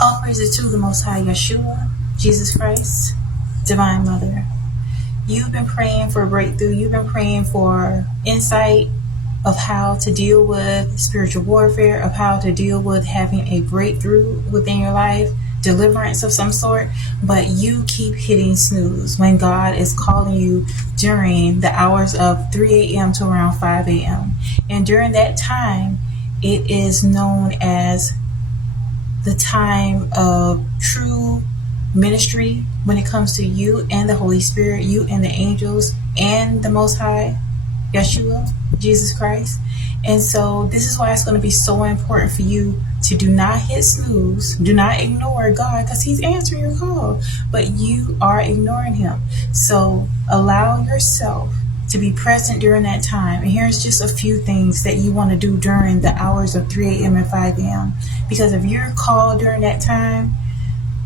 All praises to the Most High Yeshua, Jesus Christ, Divine Mother. You've been praying for a breakthrough. You've been praying for insight of how to deal with spiritual warfare, of how to deal with having a breakthrough within your life, deliverance of some sort, but you keep hitting snooze when God is calling you during the hours of 3 a.m. to around 5 a.m. And during that time, it is known as the time of true ministry when it comes to you and the Holy Spirit, you and the angels and the Most High, Yeshua, Jesus Christ. And so this is why it's going to be so important for you to do not hit snooze, do not ignore God, because he's answering your call, but you are ignoring him. So allow yourself to be present during that time. And here's just a few things that you want to do during the hours of 3 a.m. and 5 a.m. Because if you're called during that time,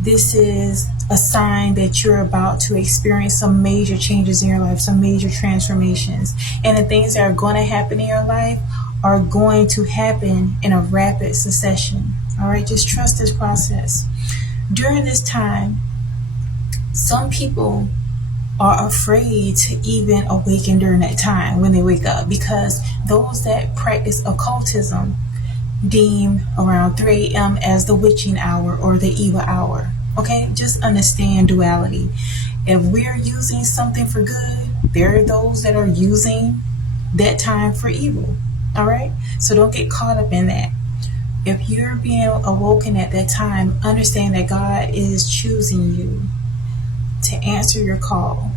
this is a sign that you're about to experience some major changes in your life, some major transformations. And the things that are going to happen in your life are going to happen in a rapid succession. All right, just trust this process. During this time, some people are afraid to even awaken during that time when they wake up, because those that practice occultism deem around 3 a.m. as the witching hour or the evil hour. Okay, just understand duality. If we're using something for good, there are those that are using that time for evil. All right, so don't get caught up in that. If you're being awoken at that time, understand that God is choosing you to answer your call,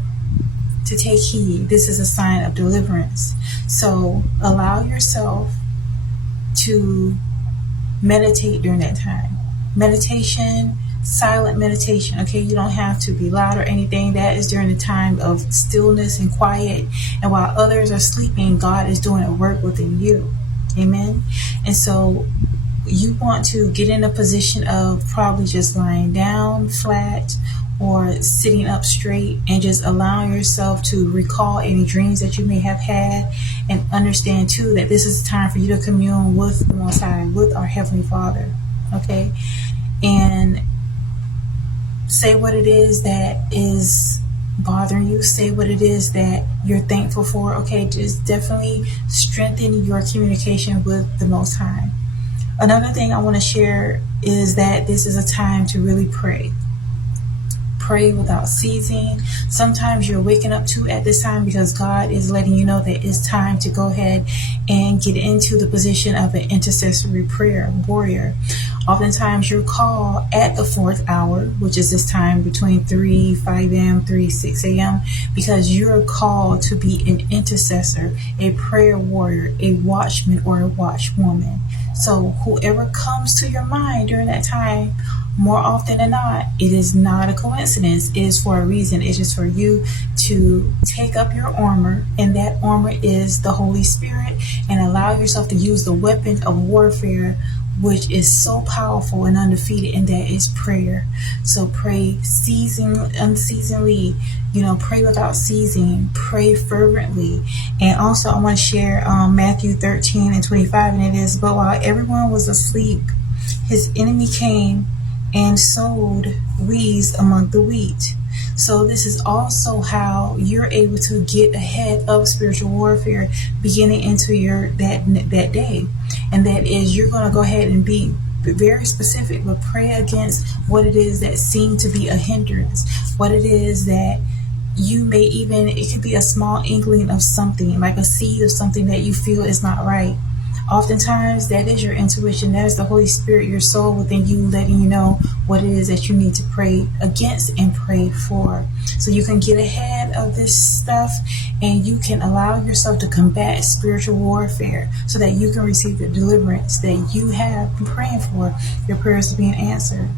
to take heed. This is a sign of deliverance. So allow yourself to meditate during that time. Meditation, silent meditation, okay? You don't have to be loud or anything. That is during the time of stillness and quiet. And while others are sleeping, God is doing a work within you. Amen? And so you want to get in a position of probably just lying down flat or sitting up straight and just allowing yourself to recall any dreams that you may have had, and understand too that this is the time for you to commune with the Most High, with our Heavenly Father, okay? And say what it is that is bothering you, say what it is that you're thankful for, okay? Just definitely strengthen your communication with the Most High. Another thing I want to share is that this is a time to really pray. Pray without ceasing. Sometimes you're waking up too at this time because God is letting you know that it's time to go ahead and get into the position of an intercessory prayer warrior. Oftentimes you're called at the 4th hour, which is this time between 5 a.m., 6 a.m., because you're called to be an intercessor, a prayer warrior, a watchman, or a watchwoman. So whoever comes to your mind during that time, more often than not, it is not a coincidence. It is for a reason. It's just for you to take up your armor, and that armor is the Holy Spirit, and allow yourself to use the weapon of warfare, which is so powerful and undefeated, and that is prayer. So pray unceasingly, pray without ceasing, pray fervently. And also I want to share Matthew 13:25, and it is, "But while everyone was asleep, his enemy came and sowed weeds among the wheat." So this is also how you're able to get ahead of spiritual warfare beginning into that day. And that is, you're going to go ahead and be very specific, but pray against what it is that seems to be a hindrance, what it is that you may even, it could be a small inkling of something, like a seed of something that you feel is not right. Oftentimes, that is your intuition. That is the Holy Spirit, your soul within you, letting you know what it is that you need to pray against and pray for. So you can get ahead of this stuff, and you can allow yourself to combat spiritual warfare so that you can receive the deliverance that you have been praying for, your prayers being answered.